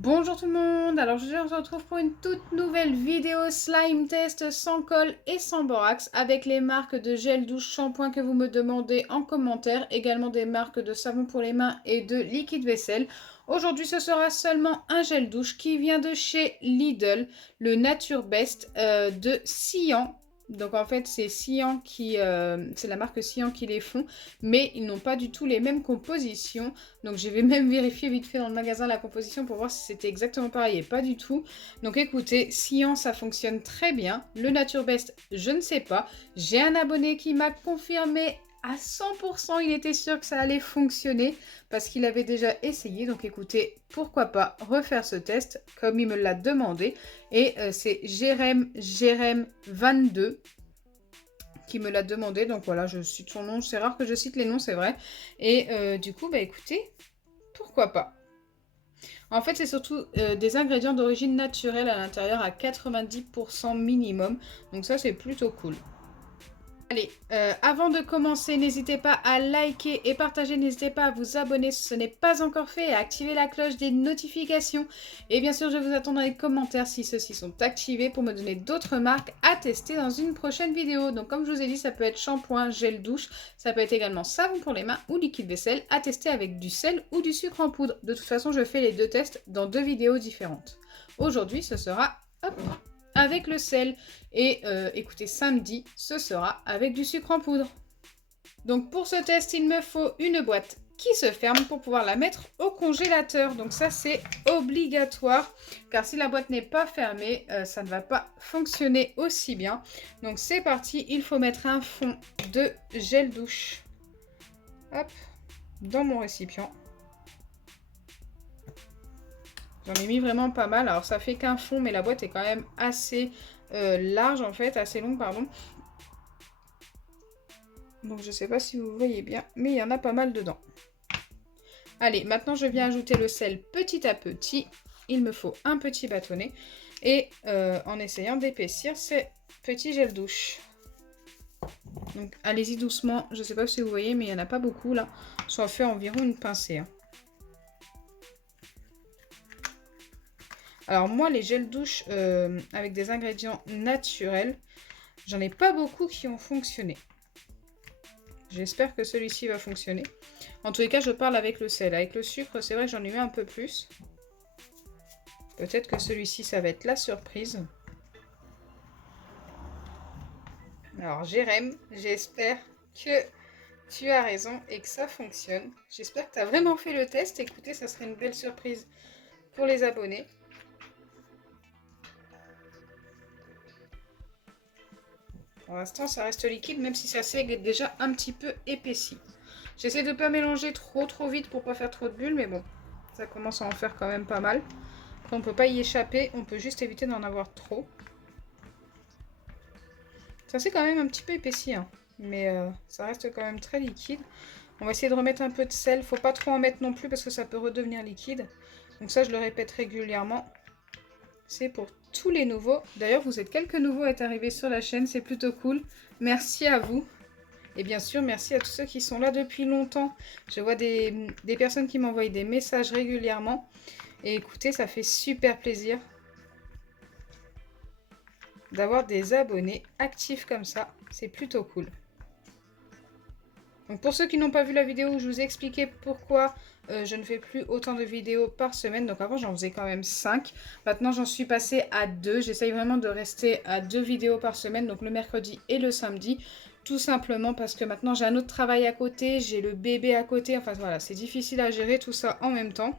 Bonjour tout le monde, alors aujourd'hui on se retrouve pour une toute nouvelle vidéo slime test sans colle et sans borax avec les marques de gel douche, shampoing que vous me demandez en commentaire, également des marques de savon pour les mains et de liquide vaisselle. Aujourd'hui ce sera seulement un gel douche qui vient de chez Lidl, le Nature Best de Cyan. Donc en fait c'est Cyan c'est la marque Cyan qui les font, mais ils n'ont pas du tout les mêmes compositions. Donc je vais même vérifier vite fait dans le magasin la composition pour voir si c'était exactement pareil et pas du tout. Donc écoutez, Cyan ça fonctionne très bien. Le Nature Best, je ne sais pas. J'ai un abonné qui m'a confirmé à 100%, il était sûr que ça allait fonctionner parce qu'il avait déjà essayé. Donc écoutez, pourquoi pas refaire ce test comme il me l'a demandé. Et c'est Jérém22 qui me l'a demandé. Donc voilà, je cite son nom. C'est rare que je cite les noms, c'est vrai. Et du coup, bah écoutez, pourquoi pas. En fait, c'est surtout des ingrédients d'origine naturelle à l'intérieur à 90% minimum. Donc ça, c'est plutôt cool. Allez, avant de commencer, n'hésitez pas à liker et partager, n'hésitez pas à vous abonner si ce n'est pas encore fait et à activer la cloche des notifications. Et bien sûr, je vous attends dans les commentaires si ceux-ci sont activés pour me donner d'autres marques à tester dans une prochaine vidéo. Donc comme je vous ai dit, ça peut être shampoing, gel douche, ça peut être également savon pour les mains ou liquide vaisselle à tester avec du sel ou du sucre en poudre. De toute façon, je fais les deux tests dans deux vidéos différentes. Aujourd'hui, ce sera... Hop, avec le sel. Et écoutez, samedi, ce sera avec du sucre en poudre. Donc pour ce test, il me faut une boîte qui se ferme pour pouvoir la mettre au congélateur. Donc ça, c'est obligatoire, car si la boîte n'est pas fermée, ça ne va pas fonctionner aussi bien. Donc c'est parti, il faut mettre un fond de gel douche. Hop, dans mon récipient. J'en ai mis vraiment pas mal. Alors ça fait qu'un fond, mais la boîte est quand même assez large en fait, assez longue pardon. Donc je sais pas si vous voyez bien, mais il y en a pas mal dedans. Allez, maintenant je viens ajouter le sel petit à petit. Il me faut un petit bâtonnet. Et en essayant d'épaissir ces petits gels douche. Donc allez-y doucement. Je sais pas si vous voyez, mais il n'y en a pas beaucoup là. Ça fait environ une pincée. Alors moi, les gels douche avec des ingrédients naturels, j'en ai pas beaucoup qui ont fonctionné. J'espère que celui-ci va fonctionner. En tous les cas, je parle avec le sel. Avec le sucre, c'est vrai que j'en ai eu un peu plus. Peut-être que celui-ci, ça va être la surprise. Alors, Jérém, j'espère que tu as raison et que ça fonctionne. J'espère que tu as vraiment fait le test. Écoutez, ça serait une belle surprise pour les abonnés. Pour l'instant, ça reste liquide, même si ça s'est déjà un petit peu épaissi. J'essaie de ne pas mélanger trop vite pour pas faire trop de bulles, mais bon, ça commence à en faire quand même pas mal. Après, on ne peut pas y échapper, on peut juste éviter d'en avoir trop. Ça s'est quand même un petit peu épaissi, hein, mais ça reste quand même très liquide. On va essayer de remettre un peu de sel, faut pas trop en mettre non plus parce que ça peut redevenir liquide. Donc ça, je le répète régulièrement. C'est pour tous les nouveaux. D'ailleurs, vous êtes quelques nouveaux à être arrivés sur la chaîne, c'est plutôt cool. Merci à vous. Et bien sûr, merci à tous ceux qui sont là depuis longtemps. Je vois des personnes qui m'envoient des messages régulièrement. Et écoutez, ça fait super plaisir d'avoir des abonnés actifs comme ça. C'est plutôt cool. Donc pour ceux qui n'ont pas vu la vidéo où je vous ai expliqué pourquoi je ne fais plus autant de vidéos par semaine. Donc avant, j'en faisais quand même 5. Maintenant, j'en suis passée à 2. J'essaye vraiment de rester à 2 vidéos par semaine, donc le mercredi et le samedi. Tout simplement parce que maintenant, j'ai un autre travail à côté, j'ai le bébé à côté. Enfin voilà, c'est difficile à gérer tout ça en même temps.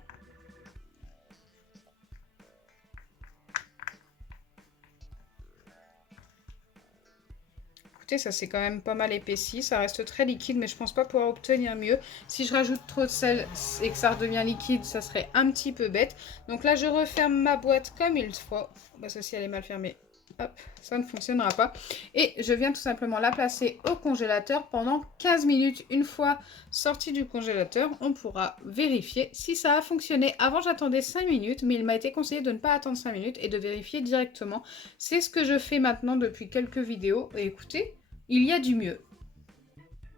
Écoutez, ça c'est quand même pas mal épaissi, ça reste très liquide, mais je pense pas pouvoir obtenir mieux. Si je rajoute trop de sel et que ça redevient liquide, ça serait un petit peu bête. Donc là, je referme ma boîte comme il faut. Bah, ceci, elle est mal fermée. Hop, ça ne fonctionnera pas. Et je viens tout simplement la placer au congélateur pendant 15 minutes. Une fois sortie du congélateur, on pourra vérifier si ça a fonctionné. Avant, j'attendais 5 minutes, mais il m'a été conseillé de ne pas attendre 5 minutes et de vérifier directement. C'est ce que je fais maintenant depuis quelques vidéos. Et écoutez, il y a du mieux.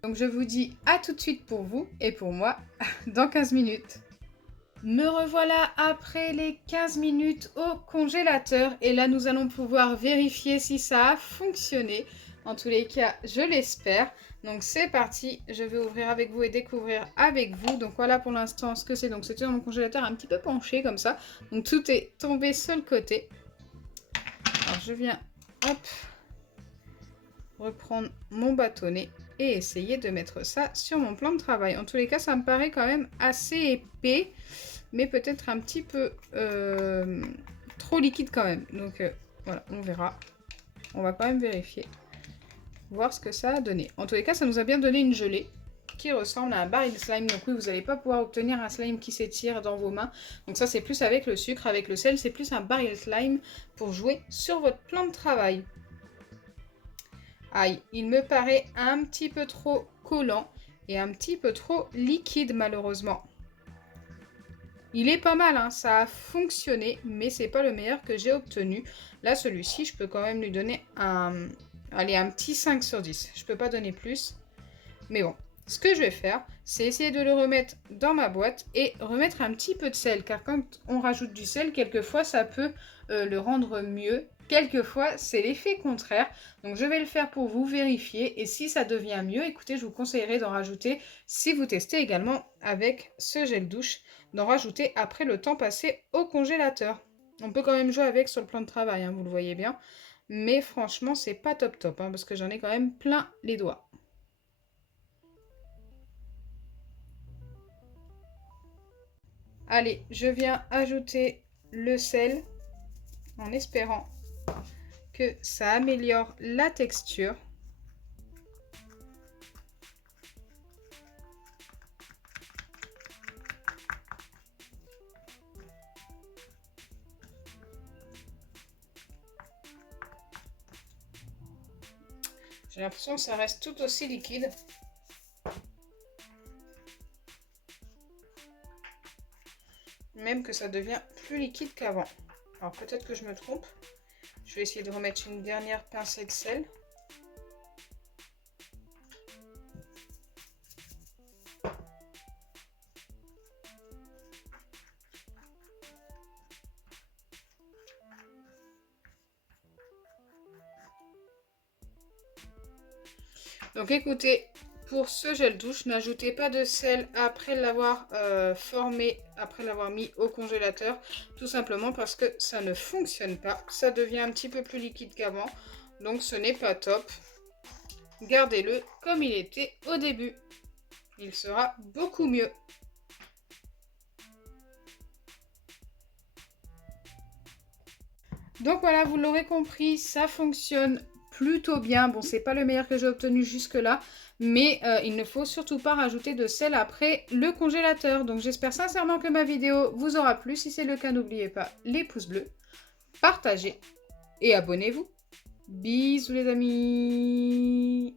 Donc je vous dis à tout de suite pour vous et pour moi dans 15 minutes. Me revoilà après les 15 minutes au congélateur et là nous allons pouvoir vérifier si ça a fonctionné. En tous les cas, je l'espère. Donc c'est parti, je vais ouvrir avec vous et découvrir avec vous. Donc voilà pour l'instant ce que c'est. Donc c'était dans mon congélateur un petit peu penché comme ça. Donc tout est tombé sur le côté. Alors je viens, hop, reprendre mon bâtonnet et essayer de mettre ça sur mon plan de travail. En tous les cas, ça me paraît quand même assez épais, mais peut-être un petit peu trop liquide quand même. Donc voilà, on verra. On va quand même vérifier, voir ce que ça a donné. En tous les cas, ça nous a bien donné une gelée qui ressemble à un baril slime. Donc oui, vous n'allez pas pouvoir obtenir un slime qui s'étire dans vos mains. Donc ça, c'est plus avec le sucre, avec le sel, c'est plus un baril slime pour jouer sur votre plan de travail. Aïe, il me paraît un petit peu trop collant et un petit peu trop liquide malheureusement. Il est pas mal, hein, ça a fonctionné, mais c'est pas le meilleur que j'ai obtenu. Là, celui-ci, je peux quand même lui donner un petit 5 sur 10. Je peux pas donner plus. Mais bon, ce que je vais faire, c'est essayer de le remettre dans ma boîte et remettre un petit peu de sel. Car quand on rajoute du sel, quelquefois, ça peut le rendre mieux. Quelquefois, c'est l'effet contraire. Donc, je vais le faire pour vous vérifier. Et si ça devient mieux, écoutez, je vous conseillerais d'en rajouter, si vous testez également avec ce gel douche, d'en rajouter après le temps passé au congélateur. On peut quand même jouer avec sur le plan de travail, hein, vous le voyez bien. Mais franchement, c'est pas top top, hein, parce que j'en ai quand même plein les doigts. Allez, je viens ajouter le sel en espérant que ça améliore la texture. J'ai l'impression que ça reste tout aussi liquide. Même que ça devient plus liquide qu'avant. Alors peut-être que je me trompe. Je vais essayer de remettre une dernière pincée de sel. Donc écoutez, pour ce gel douche, n'ajoutez pas de sel après l'avoir formé, après l'avoir mis au congélateur. Tout simplement parce que ça ne fonctionne pas. Ça devient un petit peu plus liquide qu'avant. Donc ce n'est pas top. Gardez-le comme il était au début. Il sera beaucoup mieux. Donc voilà, vous l'aurez compris, ça fonctionne plutôt bien. Bon, c'est pas le meilleur que j'ai obtenu jusque-là, mais il ne faut surtout pas rajouter de sel après le congélateur. Donc j'espère sincèrement que ma vidéo vous aura plu. Si c'est le cas, n'oubliez pas les pouces bleus, partagez et abonnez-vous. Bisous les amis!